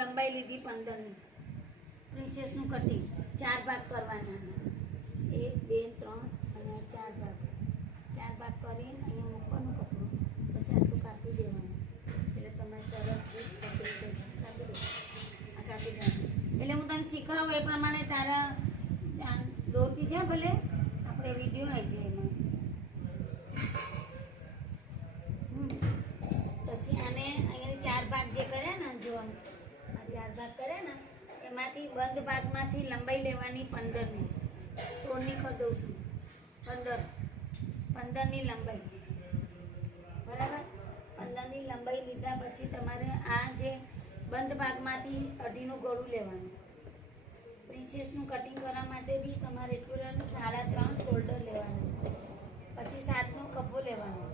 લંબાઈ લીધી 15ની. પ્રિન્સેસનું કટિંગ 4 ભાગ કરવાના. 1 2 3 અને 4 ભાગ. 4 ભાગ કરીને અહીંયા મૂકવાનું કપડું, પછી આટલું કાપી દેવાનું. એટલે તમારે સરસ કાપી દે. આ કાપી દેવાનું. એટલે હું તને શીખવાડું એ પ્રમાણે તારા દોરતી જા, ભલે આપણે વિડીયો આવી જાય એમાં. પછી આને અહીંયાથી 4 ભાગ જે કર્યા ને, જો આ 4 ભાગ કર્યા ને, એમાંથી બંધ ભાગમાંથી લંબાઈ લેવાની 15ની. 16ની કરી દઉં છું. 15ની લંબાઈ, બરાબર. 15ની લંબાઈ લીધા પછી તમારે આ જે બંધ ભાગમાંથી અઢીનું ગળું લેવાનું. પ્રિન્સેસનું કટિંગ કરવા માટે બી તમારે એટલું લેવાનું. 3.5 શોલ્ડર લેવાનું. પછી 7નો કપ્પો લેવાનો.